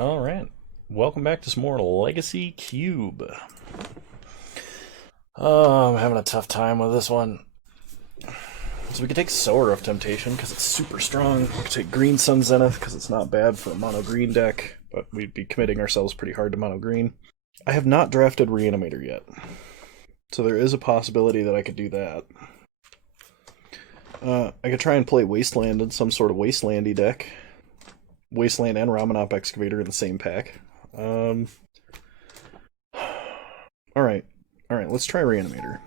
Alright, welcome back to some more Legacy Cube. Oh, I'm having a tough time with this one. So we could take Sower of Temptation because it's super strong. We could take Green Sun Zenith because it's not bad for a mono green deck, but we'd be committing ourselves pretty hard to mono green. I have not drafted Reanimator yet, so there is a possibility that I could do that. I could try and play Wasteland in some sort of Wastelandy deck. Wasteland and Ramanop Excavator in the same pack. Alright, let's try Reanimator.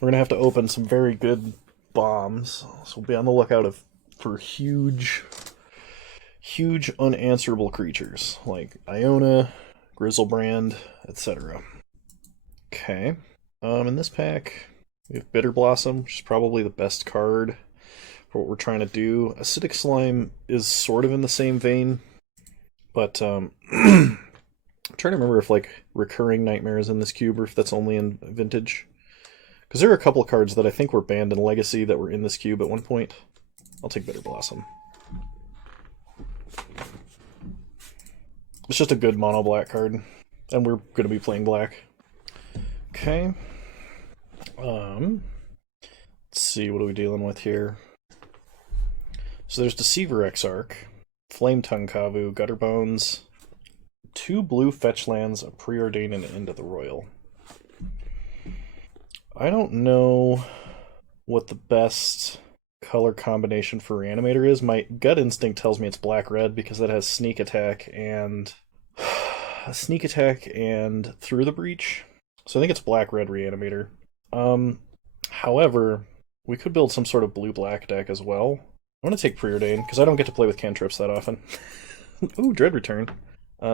We're going to have to open some very good bombs, so we'll be on the lookout for huge unanswerable creatures, like Iona, Grizzlebrand, etc. Okay, in this pack, we have Bitter Blossom, which is probably the best card for what we're trying to do. Acidic Slime is sort of in the same vein, but I'm trying to remember if like Recurring Nightmare is in this cube or if that's only in Vintage. Because there are a couple of cards that I think were banned in Legacy that were in this cube at one point. I'll take Bitter Blossom. It's just a good mono black card, and we're going to be playing black. Okay. Let's see, what are we dealing with here? So there's Deceiver Exarch, Flame Tongue Kavu, Gutter Bones, 2 blue fetch lands, a Preordain, and End of the Royal. I don't know what the best color combination for Reanimator is. My gut instinct tells me it's black-red because that has sneak attack and Through the Breach. So I think it's black-red Reanimator. However, we could build some sort of blue-black deck as well. I'm going to take Preordain because I don't get to play with cantrips that often. Ooh, Dread Return.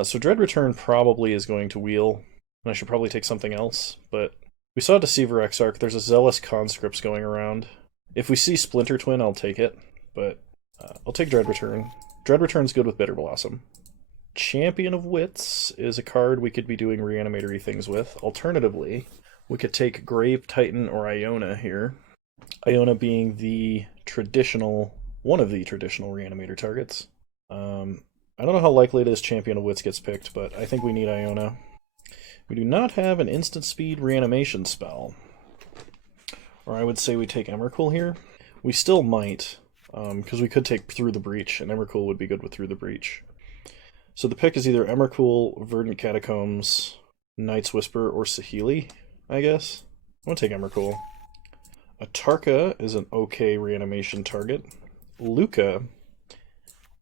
So Dread Return probably is going to wheel, and I should probably take something else, but we saw Deceiver Exarch. There's a Zealous Conscripts going around. If we see Splinter Twin, I'll take it, but I'll take Dread Return. Dread Return's good with Bitter Blossom. Champion of Wits is a card we could be doing Reanimatory things with. Alternatively, we could take Grave Titan or Iona here. Iona being one of the traditional Reanimator targets. I don't know how likely it is Champion of Wits gets picked, but I think we need Iona. We do not have an instant speed reanimation spell. Or I would say we take Emrakul here. We still might, because we could take Through the Breach, and Emrakul would be good with Through the Breach. So the pick is either Emrakul, Verdant Catacombs, Night's Whisper, or Saheeli, I guess. I'm going to take Emrakul. Atarka is an okay reanimation target. Luca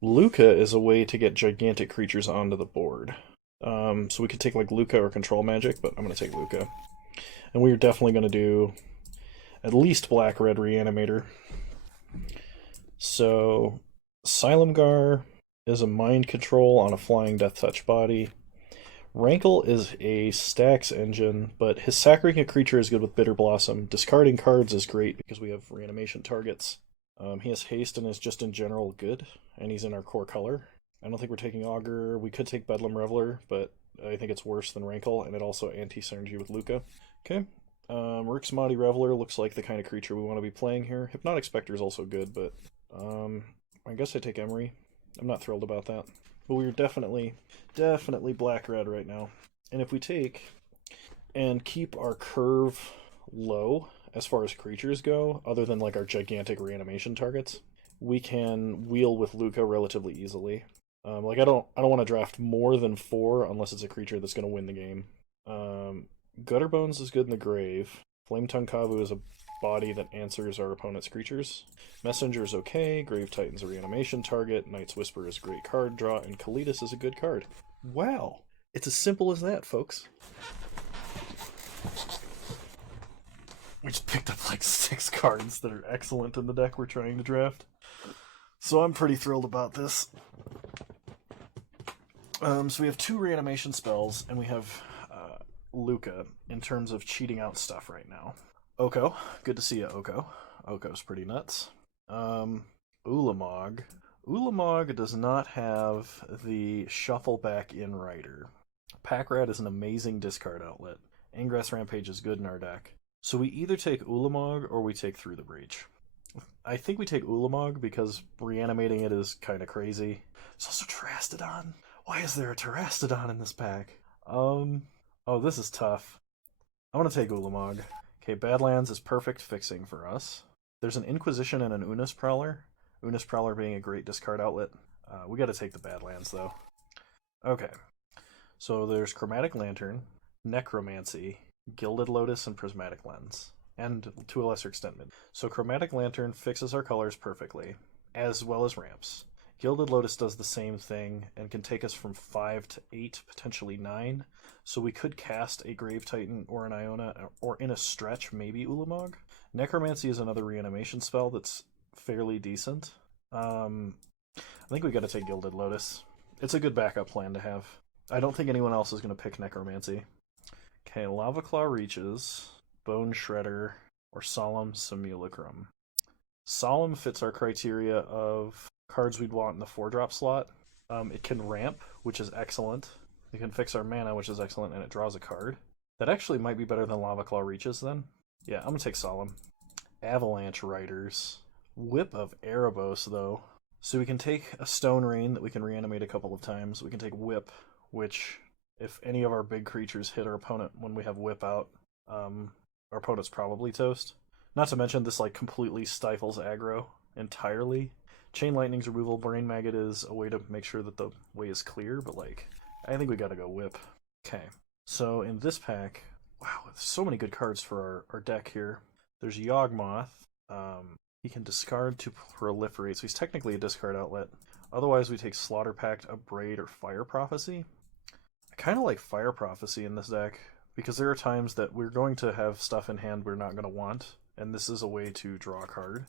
is a way to get gigantic creatures onto the board. So we could take like Luca or Control Magic, but I'm going to take Luca. And we're definitely going to do at least black-red Reanimator. So Silumgar is a Mind Control on a Flying Death Touch body. Rankle is a Stacks engine, but his sacrificing a creature is good with Bitter Blossom. Discarding cards is great because we have reanimation targets. He has haste and is just in general good, and he's in our core color. I don't think we're taking Augur. We could take Bedlam Reveler, but I think it's worse than Rankle, and it also anti-synergy with Luca. Okay. Rix Maadi Reveler looks like the kind of creature we want to be playing here. Hypnotic Spectre is also good, but I guess I take Emery. I'm not thrilled about that. But we're definitely black-red right now. And if we take and keep our curve low as far as creatures go, other than like our gigantic reanimation targets, we can wheel with Luca relatively easily. Like I don't want to draft more than 4 unless it's a creature that's going to win the game. Gutter Bones is good in the grave. Flame Tongue Kavu is a body that answers our opponent's creatures. Messenger is okay. Grave Titan's a reanimation target. Night's Whisper is a great card draw, and Kalitas is a good card. Wow, it's as simple as that, folks. We just picked up like 6 cards that are excellent in the deck we're trying to draft. So I'm pretty thrilled about this. So we have 2 reanimation spells, and we have Luca in terms of cheating out stuff right now. Oko, good to see you, Oko. Oko's pretty nuts. Ulamog. Ulamog does not have the shuffle back in Rider. Packrat is an amazing discard outlet. Ingress Rampage is good in our deck. So we either take Ulamog or we take Through the Breach. I think we take Ulamog because reanimating it is kind of crazy. There's also Terastodon. Why is there a Terastodon in this pack? Oh, this is tough. I want to take Ulamog. Okay, Badlands is perfect fixing for us. There's an Inquisition and an Unis Prowler. Unis Prowler being a great discard outlet. We got to take the Badlands, though. Okay, so there's Chromatic Lantern, Necromancy, Gilded Lotus, and Prismatic Lens. And to a lesser extent, Mid. So Chromatic Lantern fixes our colors perfectly, as well as ramps. Gilded Lotus does the same thing and can take us from 5 to 8, potentially 9. So we could cast a Grave Titan or an Iona, or in a stretch, maybe Ulamog. Necromancy is another reanimation spell that's fairly decent. I think we gotta take Gilded Lotus. It's a good backup plan to have. I don't think anyone else is gonna pick Necromancy. Okay, Lava Claw Reaches, Bone Shredder, or Solemn Simulacrum. Solemn fits our criteria of cards we'd want in the 4-drop slot. It can ramp, which is excellent. It can fix our mana, which is excellent, and it draws a card. That actually might be better than Lava Claw Reaches, then. Yeah, I'm going to take Solemn. Avalanche Riders. Whip of Erebos, though. So we can take a Stone Rain that we can reanimate a couple of times. We can take Whip, which, if any of our big creatures hit our opponent when we have Whip out, our opponent's probably toast. Not to mention, this like completely stifles aggro entirely. Chain Lightning's removal, Brain Maggot is a way to make sure that the way is clear, but like, I think we gotta go Whip. Okay, so in this pack, wow, there's so many good cards for our deck here. There's Yawgmoth. He can discard to proliferate, so he's technically a discard outlet. Otherwise, we take Slaughter Pact, Abrade, or Fire Prophecy. I kind of like Fire Prophecy in this deck, because there are times that we're going to have stuff in hand we're not going to want, and this is a way to draw a card.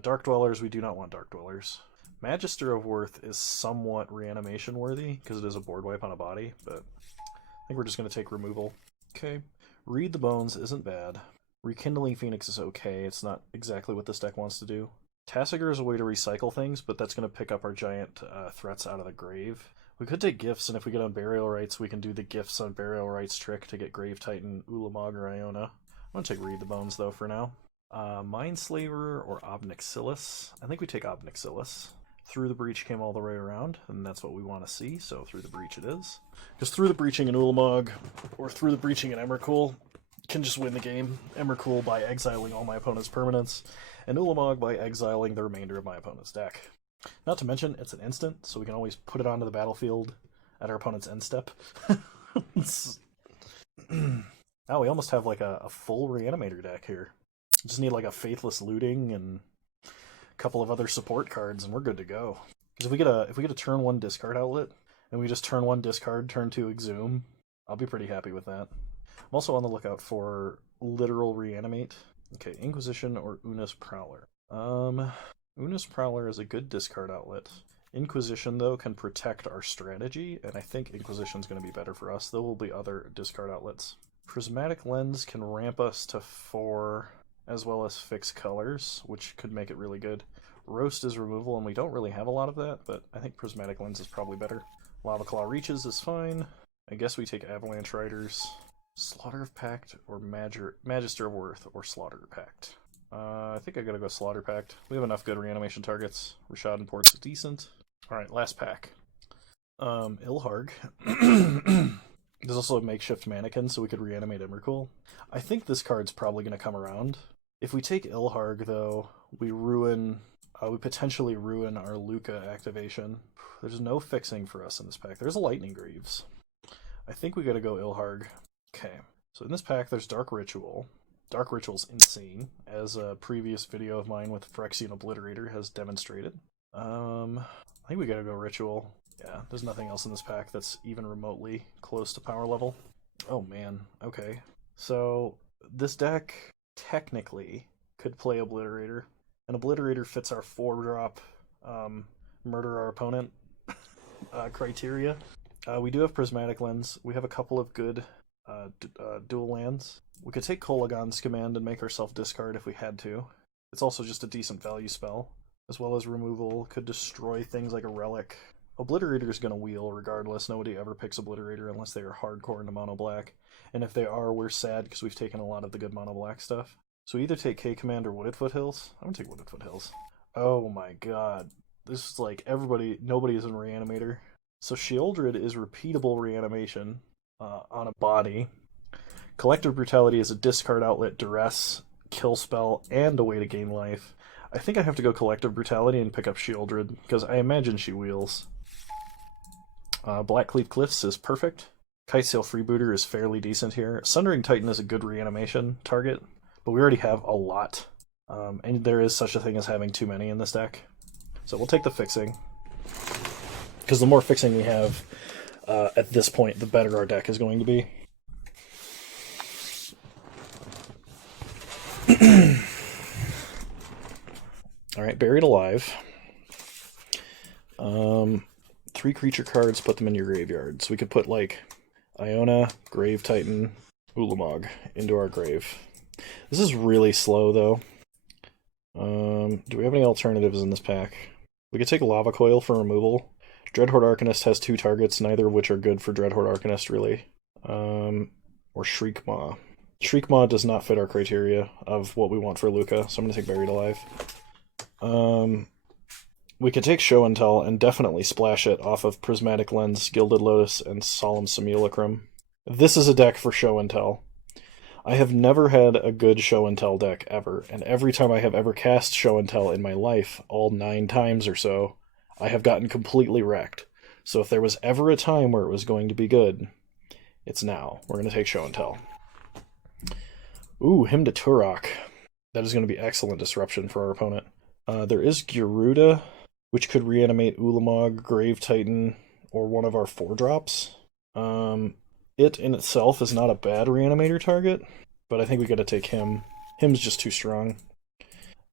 Dark Dwellers, we do not want Dark Dwellers. Magister of Worth is somewhat reanimation worthy, because it is a board wipe on a body, but I think we're just going to take removal. Okay. Read the Bones isn't bad. Rekindling Phoenix is okay, it's not exactly what this deck wants to do. Tassiger is a way to recycle things, but that's going to pick up our giant threats out of the grave. We could take Gifts, and if we get on Burial Rites, we can do the Gifts on Burial Rites trick to get Grave Titan, Ulamog, or Iona. I'm going to take Read the Bones, though, for now. Mindslaver or Obnixilis. I think we take Obnixilis. Through the Breach came all the way around, and that's what we want to see, so Through the Breach it is. Because Through the Breaching an Ulamog, or Through the Breaching an Emrakul, can just win the game. Emrakul by exiling all my opponent's permanents, and Ulamog by exiling the remainder of my opponent's deck. Not to mention, it's an instant, so we can always put it onto the battlefield at our opponent's end step. Oh, we almost have like a full Reanimator deck here. Just need like a Faithless Looting and a couple of other support cards, and we're good to go. Because if we get a turn 1 discard outlet, and we just turn 1 discard, turn 2 exhume, I'll be pretty happy with that. I'm also on the lookout for Literal Reanimate. Okay, Inquisition or Unis Prowler. Unis Prowler is a good discard outlet. Inquisition, though, can protect our strategy, and I think Inquisition's going to be better for us. There will be other discard outlets. Prismatic Lens can ramp us to 4, as well as fix colors, which could make it really good. Roast is removal, and we don't really have a lot of that, but I think Prismatic Lens is probably better. Lava Claw Reaches is fine. I guess we take Avalanche Riders. Slaughter of Pact or Magister of Worth or Slaughter Pact. I think I gotta go Slaughter Pact. We have enough good reanimation targets. Rashad and Ports is decent. Alright, last pack. Ilharg. There's also a makeshift mannequin, so we could reanimate Emrakul. I think this card's probably gonna come around. If we take Ilharg, though, we potentially ruin our Luca activation. There's no fixing for us in this pack. There's a Lightning Greaves. I think we gotta go Ilharg. Okay, so in this pack there's Dark Ritual. Dark Ritual's insane, as a previous video of mine with Phyrexian Obliterator has demonstrated. I think we gotta go Ritual. Yeah, there's nothing else in this pack that's even remotely close to power level. Oh man, okay. So this deck technically could play Obliterator. And Obliterator fits our 4-drop murder our opponent criteria. We do have Prismatic Lens. We have a couple of good dual lands. We could take Kolagon's Command and make ourselves discard if we had to. It's also just a decent value spell. As well as removal, could destroy things like a Relic. Obliterator is going to wheel regardless. Nobody ever picks Obliterator unless they are hardcore into mono black. And if they are, we're sad because we've taken a lot of the good mono black stuff. So either take K-Command or Wooded Foothills. I'm going to take Wooded Foothills. Oh my god. This is like nobody is in Reanimator. So Sheoldred is repeatable reanimation on a body. Collective Brutality is a discard outlet, duress, kill spell, and a way to gain life. I think I have to go Collective Brutality and pick up Sheoldred, because I imagine she wheels. Blackcleave Cliffs is perfect. Kitesail Freebooter is fairly decent here. Sundering Titan is a good reanimation target, but we already have a lot. And there is such a thing as having too many in this deck. So we'll take the fixing. Because the more fixing we have at this point, the better our deck is going to be. Alright, Buried Alive. 3 creature cards, put them in your graveyard. So we could put, like, Iona, Grave Titan, Ulamog into our grave. This is really slow, though. Do we have any alternatives in this pack? We could take Lava Coil for removal. Dreadhorde Arcanist has 2 targets, neither of which are good for Dreadhorde Arcanist, really. Or Shriek Maw. Shriek Maw does not fit our criteria of what we want for Luca, so I'm going to take Buried Alive. We could take Show and Tell and definitely splash it off of Prismatic Lens, Gilded Lotus, and Solemn Simulacrum. This is a deck for Show and Tell. I have never had a good Show and Tell deck ever, and every time I have ever cast Show and Tell in my life, all 9 times or so, I have gotten completely wrecked. So if there was ever a time where it was going to be good, it's now. We're going to take Show and Tell. Ooh, Hymn to Turok. That is going to be excellent disruption for our opponent. There is Gyruda, which could reanimate Ulamog, Grave Titan, or one of our 4-drops. It in itself is not a bad reanimator target, but I think we gotta take him. Him's just too strong.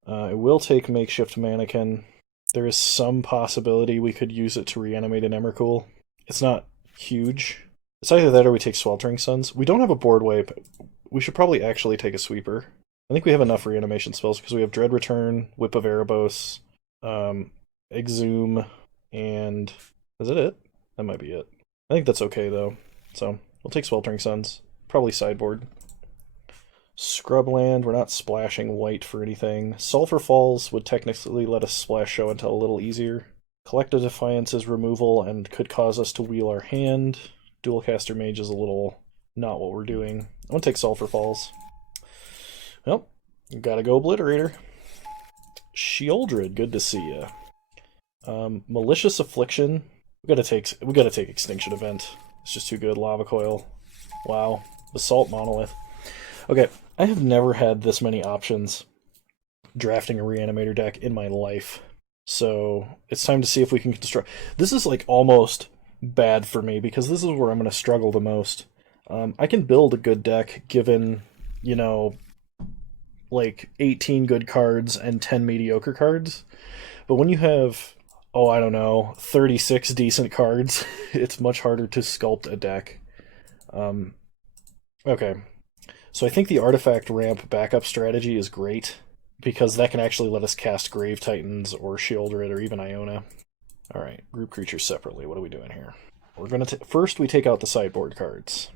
It will take Makeshift Mannequin. There is some possibility we could use it to reanimate an Emrakul. It's not huge. It's either that or we take Sweltering Suns. We don't have a board wipe. We should probably actually take a sweeper. I think we have enough reanimation spells because we have Dread Return, Whip of Erebos, Exhume, and... is that it? That might be it. I think that's okay, though. So, we'll take Sweltering Suns. Probably sideboard. Scrubland, we're not splashing white for anything. Sulphur Falls would technically let us splash Show and Tell a little easier. Collective Defiance is removal and could cause us to wheel our hand. Dualcaster Mage is a little not what we're doing. I'm going to take Sulphur Falls. Well, gotta go Obliterator. Sheoldred, good to see ya. Malicious Affliction. We gotta take Extinction Event. It's just too good. Lava Coil. Wow. Basalt Monolith. Okay, I have never had this many options drafting a Reanimator deck in my life. So it's time to see if we can construct. This is like almost bad for me because this is where I'm going to struggle the most. I can build a good deck given, you know, like 18 good cards and 10 mediocre cards. But when you have, oh, I don't know, 36 decent cards, it's much harder to sculpt a deck. Okay. So I think the Artifact Ramp backup strategy is great, because that can actually let us cast Grave Titans or Sheoldred or even Iona. Alright, group creatures separately. What are we doing here? We're gonna first we take out the sideboard cards.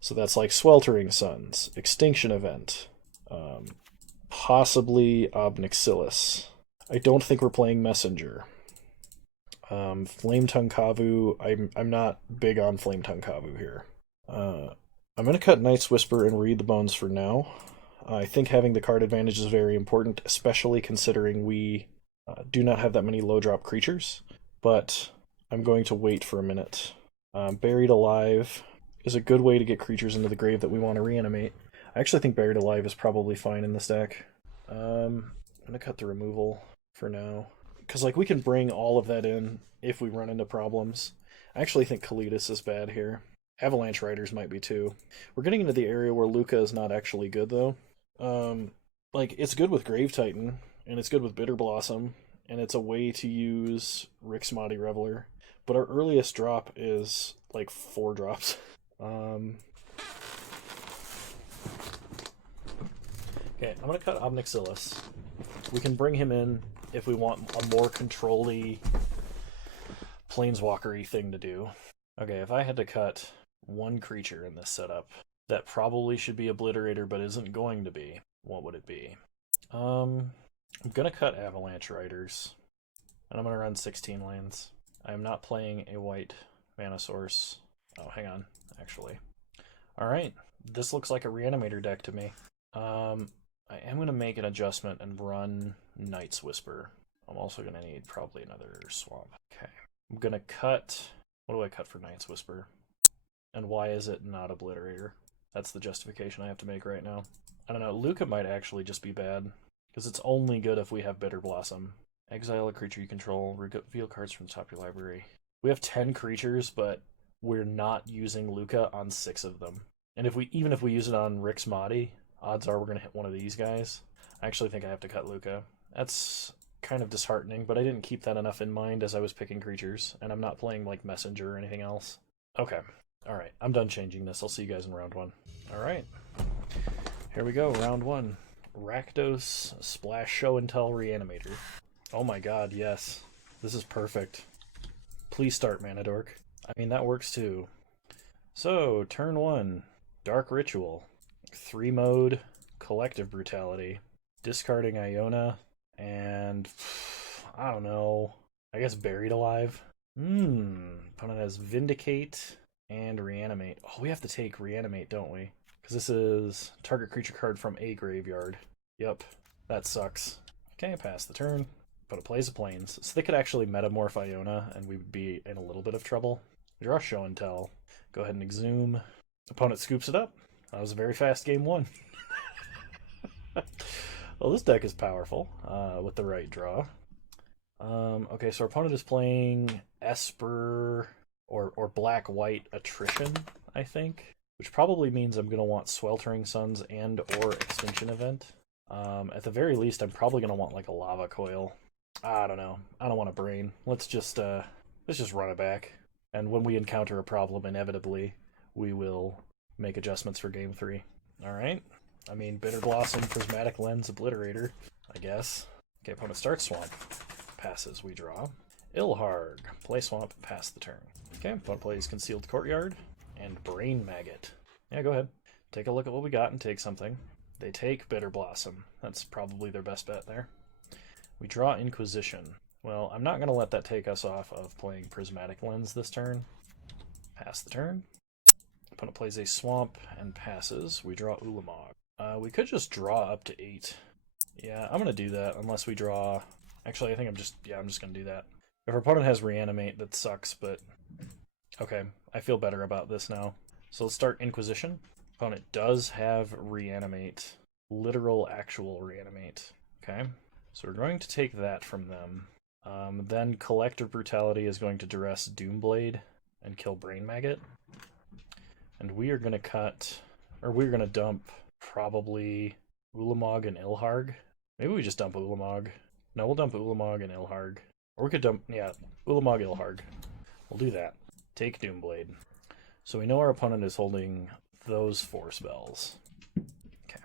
So that's like Sweltering Suns, Extinction Event, possibly Obnixilis. I don't think we're playing Messenger. Flametongue Kavu, I'm not big on Flametongue Kavu here. I'm going to cut Night's Whisper and Read the Bones for now. I think having the card advantage is very important, especially considering we do not have that many low-drop creatures. But I'm going to wait for a minute. Buried Alive is a good way to get creatures into the grave that we want to reanimate. I actually think Buried Alive is probably fine in this deck. I'm going to cut the removal for now. Because like we can bring all of that in if we run into problems. I actually think Kalidas is bad here. Avalanche Riders might be too. We're getting into the area where Luca is not actually good, though. Like, it's good with Grave Titan, and it's good with Bitter Blossom, and it's a way to use Rixmati Reveler. But our earliest drop is, like, 4 drops. Okay, I'm going to cut Obnixilis. We can bring him in if we want a more control-y, planeswalker-y thing to do. Okay, if I had to cut one creature in this setup that probably should be Obliterator but isn't going to be, what would it be? I'm gonna cut Avalanche Riders, and I'm gonna run 16 lands. I am not playing a white mana source. Oh, hang on, actually. Alright, this looks like a Reanimator deck to me. I am going to make an adjustment and run Night's Whisper. I'm also going to need probably another swamp. Okay, I'm going to cut... What do I cut for Night's Whisper? And why is it not Obliterator? That's the justification I have to make right now. I don't know, Luca might actually just be bad, because it's only good if we have Bitter Blossom. Exile a creature you control, reveal cards from the top of your library. We have 10 creatures, but we're not using Luca on 6 of them. And even if we use it on Rick's Mahdi, odds are we're going to hit one of these guys. I actually think I have to cut Luca. That's kind of disheartening, but I didn't keep that enough in mind as I was picking creatures, and I'm not playing like Messenger or anything else. Okay, alright, I'm done changing this. I'll see you guys in round 1. Alright, here we go, round 1. Rakdos, Splash Show and Tell, Reanimator. Oh my god, yes. This is perfect. Please start, Mana Dork. I mean, that works too. So, turn 1, Dark Ritual. 3 mode, Collective Brutality. Discarding Iona, and I don't know, I guess Buried Alive. Opponent has Vindicate and Reanimate. Oh, we have to take Reanimate, don't we? Because this is target creature card from a graveyard. Yep, that sucks. Okay, pass the turn. But it plays a Plains. So they could actually metamorph Iona, and we'd be in a little bit of trouble. Draw Show and Tell. Go ahead and exhume. Opponent scoops it up. That was a very fast game 1. Well, this deck is powerful with the right draw. Okay, so our opponent is playing Esper or Black-White Attrition, I think. Which probably means I'm going to want Sweltering Suns and or Extinction Event. At the very least, I'm probably going to want like a Lava Coil. I don't know. I don't want a Brain. Let's just run it back. And when we encounter a problem, inevitably, we will make adjustments for Game 3. Alright. I mean, Bitter Blossom, Prismatic Lens, Obliterator, I guess. Okay, opponent starts Swamp. Passes, we draw. Ilharg. Play Swamp, pass the turn. Okay, opponent plays Concealed Courtyard and Brain Maggot. Yeah, go ahead. Take a look at what we got and take something. They take Bitter Blossom. That's probably their best bet there. We draw Inquisition. Well, I'm not going to let that take us off of playing Prismatic Lens this turn. Pass the turn. Opponent plays a Swamp and passes. We draw Ulamog. We could just draw up to 8. Yeah, I'm going to do that unless we draw... Actually, I think I'm just going to do that. If our opponent has Reanimate, that sucks, but... Okay, I feel better about this now. So let's start Inquisition. Opponent does have Reanimate. Literal, actual Reanimate. Okay, so we're going to take that from them. Then Collective Brutality is going to duress Doomblade and kill Brain Maggot. And we are going to cut... Or we're going to dump probably Ulamog and Ilharg. Maybe we just dump Ulamog. No, we'll dump Ulamog and Ilharg. Or we could dump... Yeah, Ulamog, Ilharg. We'll do that. Take Doomblade. So we know our opponent is holding those 4 spells. Okay.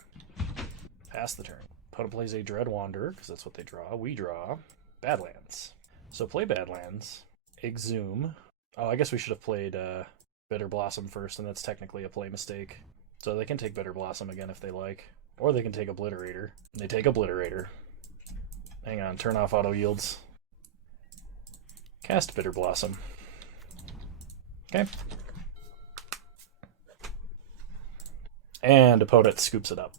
Pass the turn. Opponent plays a Dread Wanderer, because that's what they draw. We draw Badlands. So play Badlands. Exhume. Oh, I guess we should have played Bitter Blossom first, and that's technically a play mistake. So they can take Bitter Blossom again if they like. Or they can take Obliterator. They take Obliterator. Hang on, turn off auto yields. Cast Bitter Blossom. Okay. And opponent scoops it up.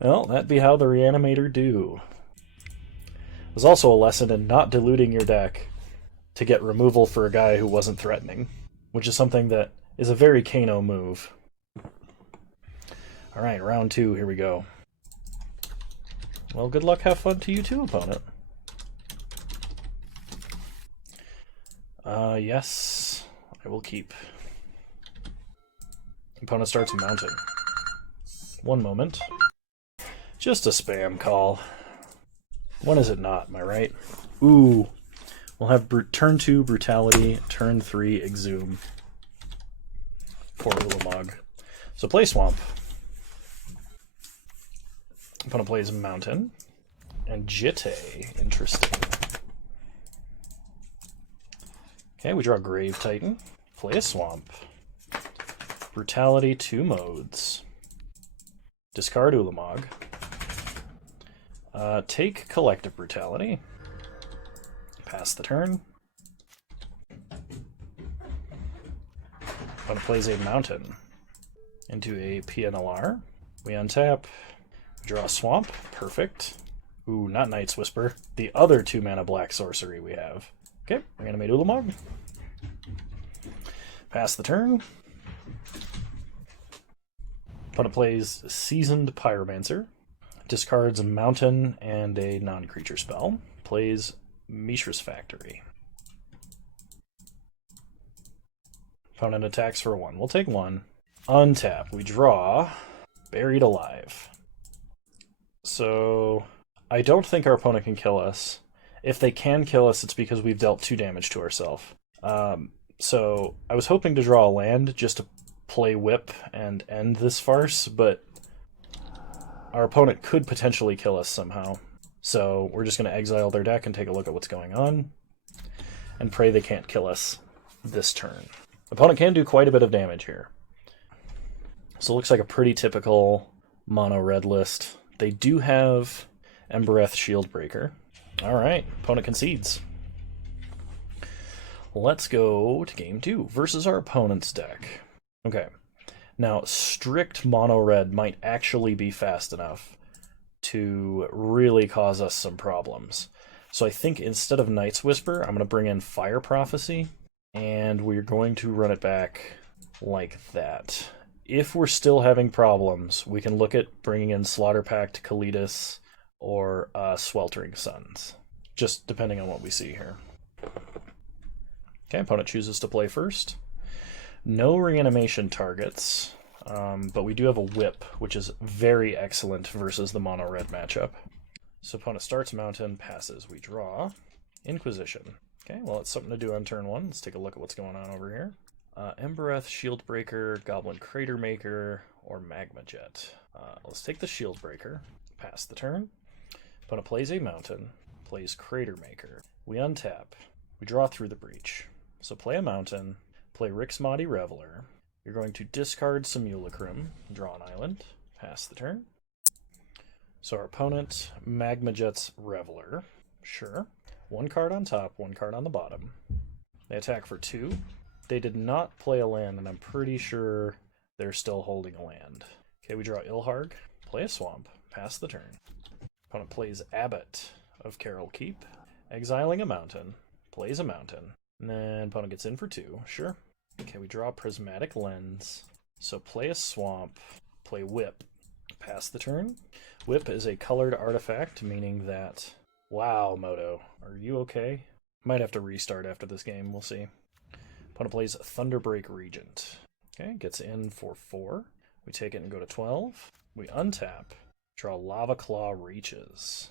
Well, that'd be how the Reanimator do. There's also a lesson in not diluting your deck to get removal for a guy who wasn't threatening, which is something that is a very Kano move. Alright, round 2, here we go. Well, good luck, have fun to you too, opponent. Yes, I will keep. Opponent starts mounting. One moment. Just a spam call. When is it not, am I right? Ooh. We'll have turn 2 Brutality, turn 3 Exhume. Poor Ulamog. So play Swamp. Opponent plays Mountain. And Jitte. Interesting. Okay, we draw Grave Titan. Play a Swamp. Brutality, 2 modes. Discard Ulamog. Take Collective Brutality. Pass the turn. Opponent plays a mountain into a PNLR. We untap, draw a swamp. Perfect. Ooh, not Knight's Whisper. The other 2-mana black sorcery we have. Okay, Reanimator Ulamog. Pass the turn. Opponent plays Seasoned Pyromancer. Discards a mountain and a non-creature spell. Plays Mishra's Factory. Opponent attacks for 1. We'll take 1. Untap. We draw Buried Alive. So I don't think our opponent can kill us. If they can kill us, it's because we've dealt 2 damage to ourselves. So I was hoping to draw a land just to play Whip and end this farce, but our opponent could potentially kill us somehow. So we're just going to exile their deck and take a look at what's going on and pray they can't kill us this turn. Opponent can do quite a bit of damage here. So it looks like a pretty typical mono red list. They do have Embereth Shieldbreaker. Alright, opponent concedes. Let's go to game 2 versus our opponent's deck. Okay, now strict mono red might actually be fast enough to really cause us some problems. So I think instead of Knight's Whisper, I'm going to bring in Fire Prophecy, and we're going to run it back like that. If we're still having problems, we can look at bringing in Slaughter Pact, Kalidas, or Sweltering Suns, just depending on what we see here. Okay, opponent chooses to play first. No reanimation targets, but we do have a Whip, which is very excellent versus the mono-red matchup. So opponent starts Mountain, passes. We draw Inquisition. Okay, well, it's something to do on turn 1. Let's take a look at what's going on over here. Embereth, Shieldbreaker, Goblin Crater Maker, or Magma Jet. Let's take the Shieldbreaker, pass the turn. Opponent plays a Mountain, plays Crater Maker. We untap. We draw through the breach. So play a Mountain, play Rixmati Reveler. You're going to discard Simulacrum, draw an island, pass the turn. So our opponent, Magma Jet's Reveler. Sure. 1 card on top, 1 card on the bottom. They attack for 2. They did not play a land, and I'm pretty sure they're still holding a land. Okay, we draw Ilharg, play a swamp, pass the turn. Opponent plays Abbot of Carol Keep, exiling a mountain, plays a mountain, and then opponent gets in for 2, sure. Okay, we draw Prismatic Lens, so play a swamp, play Whip, pass the turn. Whip is a colored artifact, meaning that... Wow, Moto, are you okay? Might have to restart after this game, we'll see. Opponent plays Thunderbreak Regent. Okay, gets in for 4. We take it and go to 12. We untap, draw Lava Claw Reaches.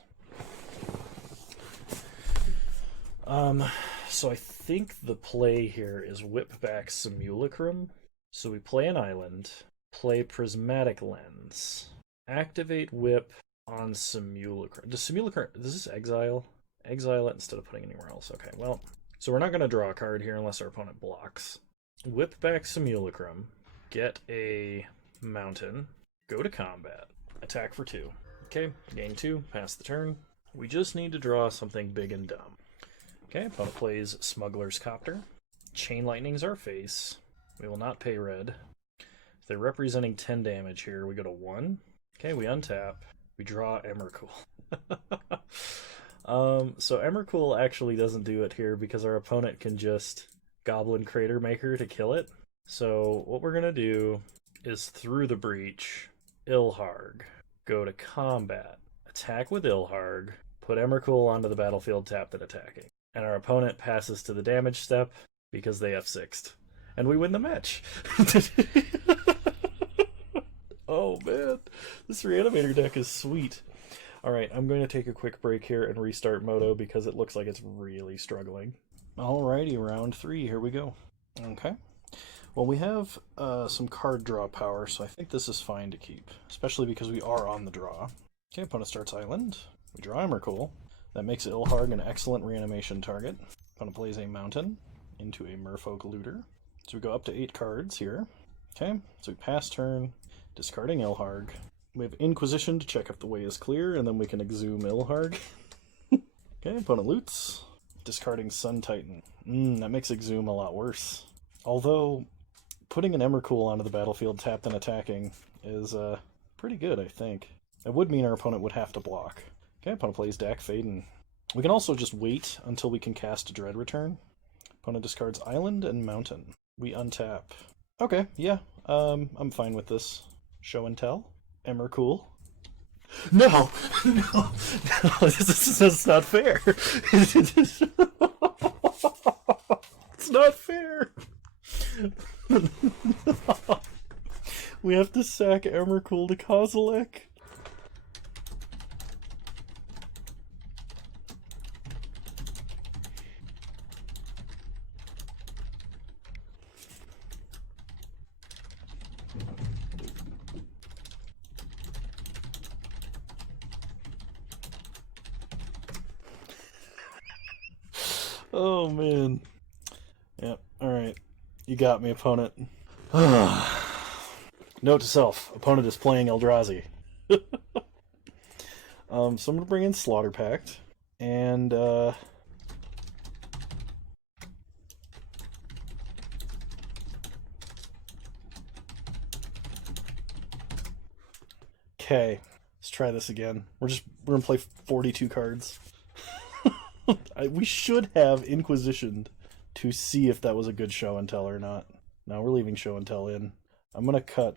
So I think the play here is whip back Simulacrum. So we play an island, play Prismatic Lens, activate Whip on Simulacrum. Does this exile? Exile it instead of putting it anywhere else. Okay, well, so we're not going to draw a card here unless our opponent blocks. Whip back Simulacrum, get a mountain, go to combat, attack for 2. Okay, gain 2, pass the turn. We just need to draw something big and dumb. Okay, opponent plays Smuggler's Copter. Chain Lightning's our face. We will not pay red. If they're representing 10 damage here, we go to 1. Okay, we untap. We draw Emrakul. So Emrakul actually doesn't do it here because our opponent can just Goblin Crater Maker to kill it. So what we're going to do is through the breach, Ilharg, go to combat, attack with Ilharg, put Emrakul onto the battlefield tapped and attacking. And our opponent passes to the damage step because they F6'd. And we win the match. Oh man, this Reanimator deck is sweet. Alright, I'm going to take a quick break here and restart Moto because it looks like it's really struggling. Alrighty, round 3, here we go. Okay. Well, we have some card draw power, so I think this is fine to keep, especially because we are on the draw. Okay, opponent starts Island. We draw Emrakul. That makes Ilharg an excellent reanimation target. Opponent plays a mountain into a Merfolk Looter. So we go up to 8 cards here. Okay, so we pass turn, discarding Ilharg. We have Inquisition to check if the way is clear, and then we can exhume Ilharg. Okay, opponent loots. discarding Sun Titan. That makes Exhume a lot worse. Although, putting an Emrakul onto the battlefield tapped and attacking is pretty good, I think. It would mean our opponent would have to block. Okay, opponent plays Dak Faden. We can also just wait until we can cast Dread Return. Opponent discards Island and Mountain. We untap. Okay, yeah, I'm fine with this. Show and Tell. Emrakul. No! No! This is not fair! It's not fair! We have to sack Emrakul to Kozilek. Oh, man. Yep, alright. You got me, opponent. Note to self, opponent is playing Eldrazi. So I'm going to bring in Slaughter Pact, and okay, let's try this again. We're going to play 42 cards. We should have Inquisitioned to see if that was a good show and tell or not. No, we're leaving show and tell in. I'm gonna cut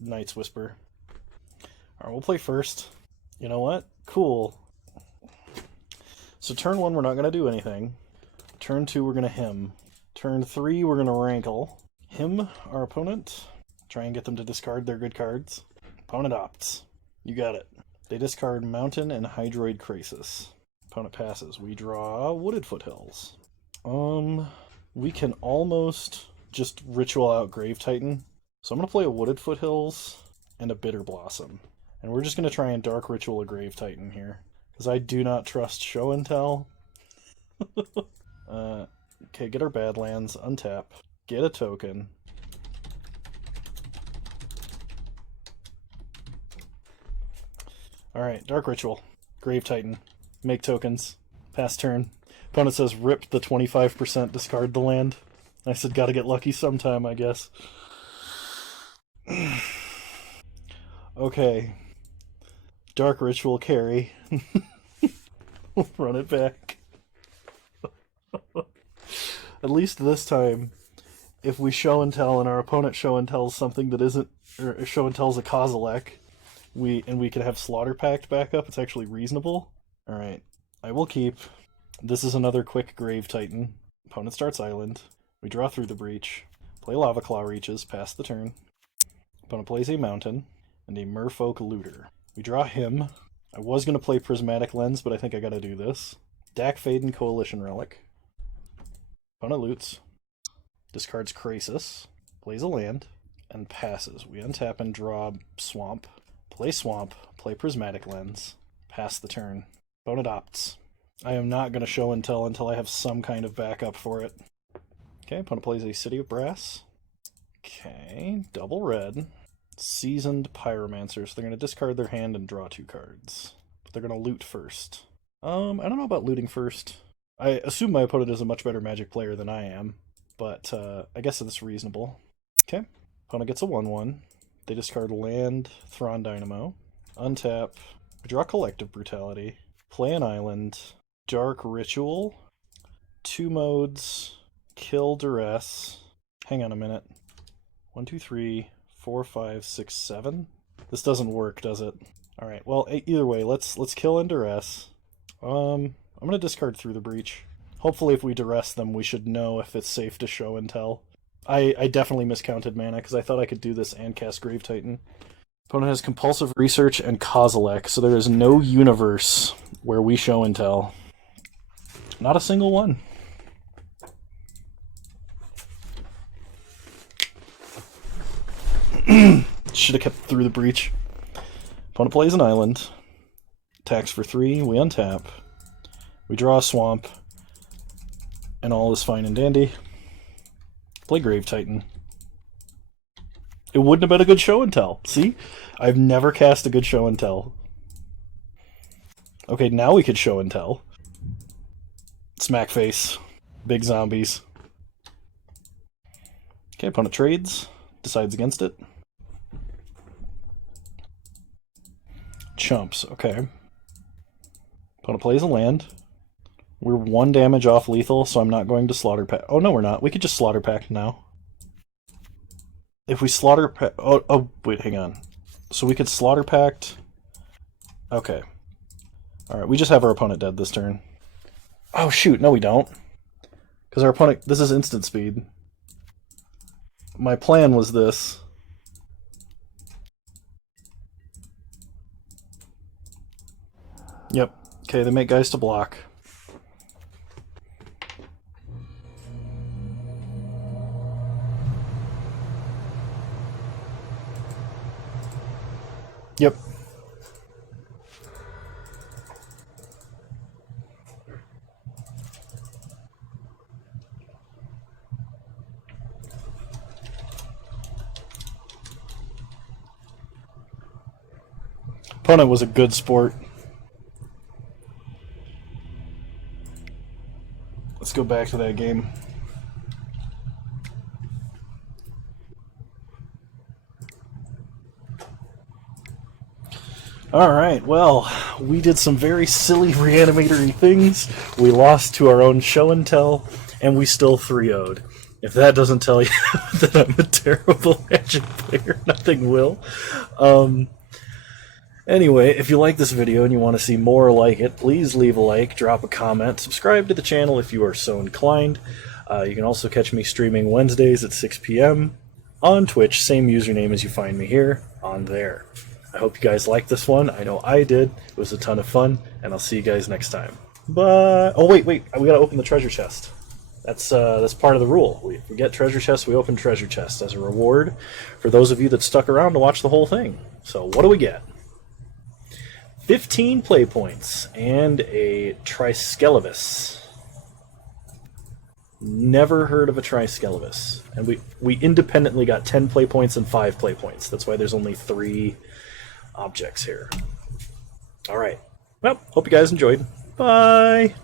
Night's Whisper. Alright, we'll play first. You know what? Cool. So turn 1 we're not gonna do anything. Turn 2 we're gonna hymn. Turn 3 we're gonna rankle. Hymn our opponent. Try and get them to discard their good cards. Opponent opts. You got it. They discard Mountain and Hydroid Crisis. Opponent passes. We draw Wooded Foothills. We can almost just ritual out Grave Titan. So I'm going to play a Wooded Foothills and a Bitter Blossom. And we're just going to try and Dark Ritual a Grave Titan here. Because I do not trust Show and Tell. Okay, get our Badlands, untap, get a token. Alright, Dark Ritual, Grave Titan, make tokens, pass turn. Opponent says rip the 25%, discard the land. I said gotta get lucky sometime, I guess. Okay. Dark Ritual carry. Run it back. At least this time, if we show and tell and our opponent show and tells something that isn't, or show and tells a Kozilek, we can have Slaughter Pact back up, it's actually reasonable. Alright, I will keep. This is another quick Grave Titan. Opponent starts Island. We draw through the breach. Play Lava Claw Reaches, pass the turn. Opponent plays a Mountain and a Merfolk Looter. We draw him. I was going to play Prismatic Lens, but I think I gotta do this. Dak Faden Coalition Relic. Opponent loots. Discards Krasis. Plays a land. And passes. We untap and draw Swamp. Play Swamp. Play Prismatic Lens. Pass the turn. Opponent opts. I am not going to show and tell until I have some kind of backup for it. Okay, opponent plays a City of Brass. Okay, double red. Seasoned Pyromancer, so they're going to discard their hand and draw 2 cards. But they're going to loot first. I don't know about looting first. I assume my opponent is a much better Magic player than I am, but I guess it's reasonable. Okay, opponent gets a 1/1. They discard land, Thrawn Dynamo. Untap, draw Collective Brutality. Play an island, Dark Ritual. 2 modes, kill Duress. Hang on a minute. 1, 2, 3, 4, 5, 6, 7. This doesn't work, does it? Alright, well, either way, let's kill and Duress. I'm gonna discard Through the Breach. Hopefully if we Duress them, we should know if it's safe to show and tell. I definitely miscounted mana, because I thought I could do this and cast Grave Titan. Opponent has Compulsive Research and Kozilek, so there is no universe where we show and tell. Not a single one. Should have kept Through the Breach. Opponent plays an island. Attacks for 3, we untap. We draw a swamp. And all is fine and dandy. Play Grave Titan. It wouldn't have been a good show and tell. See? I've never cast a good show and tell. Okay, now we could show and tell. Smack face. Big zombies. Okay, opponent trades. Decides against it. Chumps, okay. Opponent plays a land. We're 1 damage off lethal, so I'm not going to slaughter pact. Oh, no, we're not. We could just slaughter pact now. If we slaughter pact... Oh, wait, hang on. So we could slaughter pact... Okay. Alright, we just have our opponent dead this turn. Oh, shoot, no we don't. Because our opponent... This is instant speed. My plan was this. Yep. Okay, they make guys to block. Yep. Opponent was a good sport. Let's go back to that game. Alright, well, we did some very silly Reanimator-y things. We lost to our own show and tell, and we still 3-0'd. If that doesn't tell you that I'm a terrible Magic player, nothing will. Anyway, if you like this video and you want to see more like it, please leave a like, drop a comment, subscribe to the channel if you are so inclined. You can also catch me streaming Wednesdays at 6 p.m. on Twitch, same username as you find me here, on there. I hope you guys liked this one. I know I did. It was a ton of fun, and I'll see you guys next time. Bye! Oh, wait, we gotta open the treasure chest. That's part of the rule. If we get treasure chests, we open treasure chests as a reward for those of you that stuck around to watch the whole thing. So what do we get? 15 play points and a Triskelivus. Never heard of a Triskelivus. And we independently got 10 play points and 5 play points. That's why there's only 3 objects here. Alright. Well, hope you guys enjoyed. Bye!